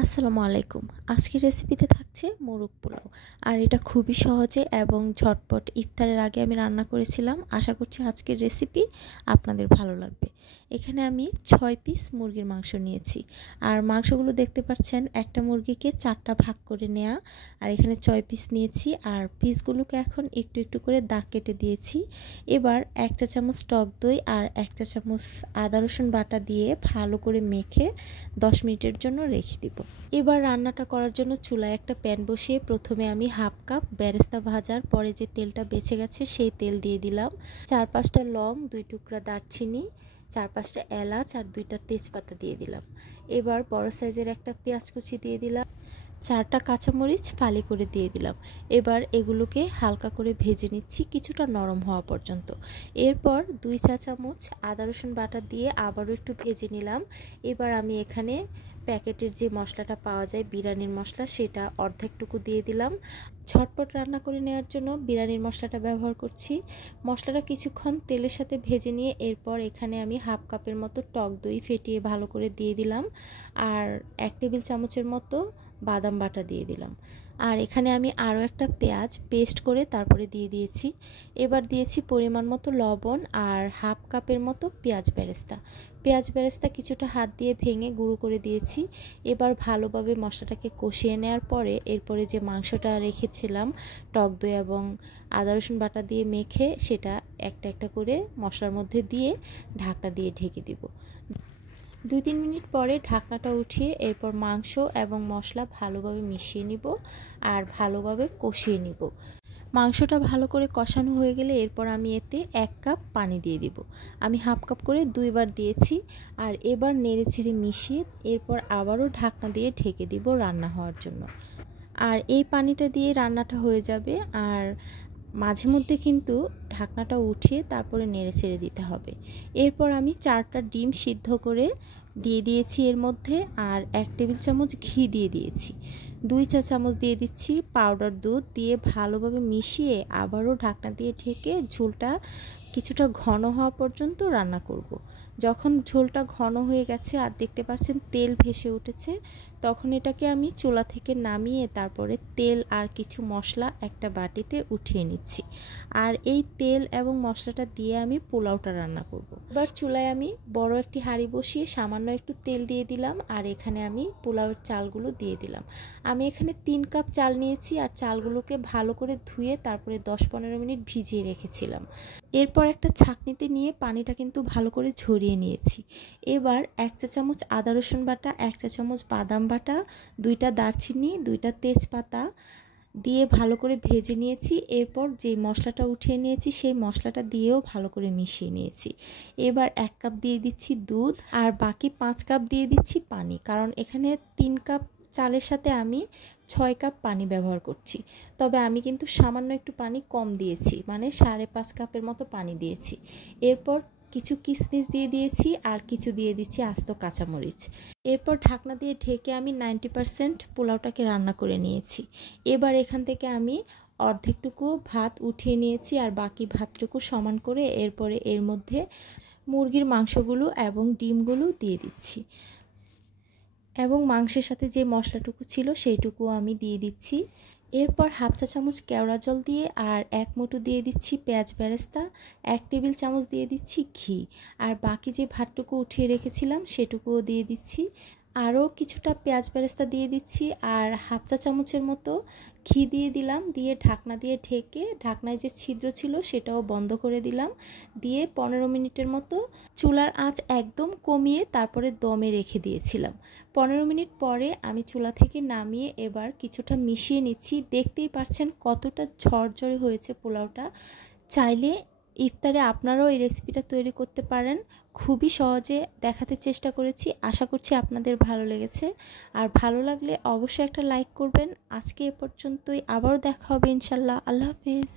আসসালামু আলাইকুম। আজকের রেসিপিতে থাকছে মোরগ পোলাও। আর এটা খুবই সহজে এবং ঝটপট ইফতারের আগে আমি রান্না করেছিলাম। আশা করছি আজকের রেসিপি আপনাদের ভালো লাগবে। এখানে আমি 6 পিস মুরগির মাংস নিয়েছি। আর মাংসগুলো দেখতে পাচ্ছেন, একটা মুরগিকে 4টা ভাগ করে নেওয়া। আর এখানে 6 পিস নিয়েছি। আর পিসগুলোকে এখন একটু একটু করে দাগ কেটে দিয়েছি। এবার 1 চা চামচ টক দই আর 1 চা চামচ আদা রসুন বাটা দিয়ে ভালো করে মেখে 10 মিনিটের জন্য রেখে দিব। এবার রান্নাটা করার জন্য চুলায় একটা প্যান বসিয়ে প্রথমে আমি হাফ কাপ বেরেস্তা ভাজার পরে যে তেলটা বেঁচে গেছে সেই তেল দিয়ে দিলাম। 4-5টা লং, 2 টুকরা দারচিনি, 4-5টা এলাচ আর 2টা তেজপাতা দিয়ে দিলাম। এবার বড় সাইজের একটা পেঁয়াজ কুচি দিয়ে দিলাম। 4টা কাঁচামরিচ ফালি করে দিয়ে দিলাম। এবার এগুলোকে হালকা করে ভেজে নিচ্ছি কিছুটা নরম হওয়া পর্যন্ত। এরপর 2 চা চামচ আদা রসুন বাটা দিয়ে আবারও একটু ভেজে নিলাম। এবার আমি এখানে প্যাকেটের যে মশলাটা পাওয়া যায় বিরিয়ানির মশলা, সেটা অর্ধেকটুকু দিয়ে দিলাম। ঝটপট রান্না করে নেওয়ার জন্য বিরিয়ানির মশলাটা ব্যবহার করছি। মশলাটা কিছুক্ষণ তেলের সাথে ভেজে নিয়ে এরপর এখানে আমি হাফ কাপের মতো টক দই ফেটিয়ে ভালো করে দিয়ে দিলাম। আর 1 টেবিল চামচের মতো বাদাম বাটা দিয়ে দিলাম। আর এখানে আমি আরও একটা পেঁয়াজ পেস্ট করে তারপরে দিয়ে দিয়েছি। এবার দিয়েছি পরিমাণ মতো লবণ আর হাফ কাপের মতো পেঁয়াজ বেরেস্তা কিছুটা হাত দিয়ে ভেঙে গুঁড়ো করে দিয়েছি। এবার ভালোভাবে মশলাটাকে কষিয়ে নেওয়ার পরে এরপরে যে মাংসটা রেখেছিলাম টক দই এবং আদা রসুন বাটা দিয়ে মেখে, সেটা একটা একটা করে মশলার মধ্যে দিয়ে ঢাকনা দিয়ে ঢেকে দিব। 2-3 মিনিট পরে ঢাকনাটা উঠিয়ে এরপর মাংস এবং মশলা ভালোভাবে মিশিয়ে নিব আর ভালোভাবে কষিয়ে নিব। মাংসটা ভালো করে কষানো হয়ে গেলে এরপর আমি এতে 1 কাপ পানি দিয়ে দিব। আমি হাফ কাপ করে 2 বার দিয়েছি। আর এবার নেড়ে ছেড়ে মিশিয়ে এরপর আবারও ঢাকনা দিয়ে ঢেকে দিব রান্না হওয়ার জন্য। আর এই পানিটা দিয়ে রান্নাটা হয়ে যাবে। আর মাঝে মধ্যে কিন্তু ঢাকনাটা উঠিয়ে তারপরে নেড়ে ছেড়ে দিতে হবে। এরপর আমি 4টা ডিম সিদ্ধ করে দিয়ে দিয়েছি এর মধ্যে, আর 1 টেবিল চামচ ঘি দিয়ে দিয়েছি। 2 চা চামচ দিয়ে দিচ্ছি পাউডার দুধ দিয়ে ভালোভাবে মিশিয়ে আবারও ঢাকনা দিয়ে ঢেকে ঝোলটা কিছুটা ঘন হওয়া পর্যন্ত রান্না করব। যখন ঝোলটা ঘন হয়ে গেছে আর দেখতে পাচ্ছেন তেল ভেসে উঠেছে, তখন এটাকে আমি চুলা থেকে নামিয়ে তারপরে তেল আর কিছু মশলা একটা বাটিতে উঠিয়ে নিচ্ছি। আর এই তেল এবং মশলাটা দিয়ে আমি পোলাওটা রান্না করব। এবার চুলায় আমি বড় একটি হাঁড়ি বসিয়ে সামান্য একটু তেল দিয়ে দিলাম। আর এখানে আমি পোলাওয়ের চালগুলো দিয়ে দিলাম। আমি এখানে 3 কাপ চাল নিয়েছি আর চালগুলোকে ভালো করে ধুয়ে তারপরে 10-15 মিনিট ভিজিয়ে রেখেছিলাম। এরপর একটা ছাঁকনিতে নিয়ে পানিটা কিন্তু ভালো করে ঝরিয়ে নিয়েছি। এবার 1 চা চামচ আদা রসুন বাটা, 1 চা চামচ বাদাম বাটা, 2টা দারচিনি, 2টা তেজপাতা দিয়ে ভালো করে ভেজে নিয়েছি। এরপর যে মশলাটা উঠিয়ে নিয়েছি সেই মশলাটা দিয়েও ভালো করে মিশিয়ে নিয়েছি। এবার 1 কাপ দিয়ে দিচ্ছি দুধ আর বাকি 5 কাপ দিয়ে দিচ্ছি পানি, কারণ এখানে 3 কাপ চালের সাথে আমি 6 কাপ পানি ব্যবহার করছি। তবে আমি কিন্তু সামান্য একটু পানি কম দিয়েছি, মানে 5.5 কাপের মতো পানি দিয়েছি। এরপর কিছু কিশমিশ দিয়ে দিয়েছি আর কিছু দিয়ে দিচ্ছি আস্ত কাঁচামরিচ। এরপর ঢাকনা দিয়ে ঢেকে আমি 90% পোলাওটাকে রান্না করে নিয়েছি। এবার এখান থেকে আমি অর্ধেকটুকু ভাত উঠিয়ে নিয়েছি আর বাকি ভাতটুকু সমান করে এরপরে এর মধ্যে মুরগির মাংসগুলো এবং ডিমগুলো দিয়ে দিচ্ছি এবং মাংসের সাথে যে মশলাটুকু ছিল সেইটুকু আমি দিয়ে দিচ্ছি। এরপর হাফ চা চামচ কেওড়া জল দিয়ে আর 1 মুঠো দিয়ে দিচ্ছি পেঁয়াজ বেরেস্তা, 1 টেবিল চামচ দিয়ে দিচ্ছি ঘি, আর বাকি যে ভাতটুকু উঠিয়ে রেখেছিলাম সেটুকুও দিয়ে দিচ্ছি। আরও কিছুটা পেঁয়াজ বেরেস্তা দিয়ে দিচ্ছি আর হাফ চা চামচের মতো ঘি দিয়ে দিলাম। দিয়ে ঢাকনা দিয়ে ঢেকে ঢাকনায় যে ছিদ্র ছিল সেটাও বন্ধ করে দিলাম। দিয়ে 15 মিনিটের মতো চুলার আঁচ একদম কমিয়ে তারপরে দমে রেখে দিয়েছিলাম। 15 মিনিট পরে আমি চুলা থেকে নামিয়ে এবার কিছুটা মিশিয়ে নিচ্ছি। দেখতেই পাচ্ছেন কতটা ঝরঝরে হয়েছে পোলাওটা। চাইলে ইফতারে আপনারাও এই রেসিপিটা তৈরি করতে পারেন। খুবই সহজে দেখাতে চেষ্টা করেছি। আশা করছি আপনাদের ভালো লেগেছে। আর ভালো লাগলে অবশ্যই একটা লাইক করবেন। আজকে এ পর্যন্তই, আবারও দেখা হবে ইনশাল্লাহ। আল্লাহ হাফেজ।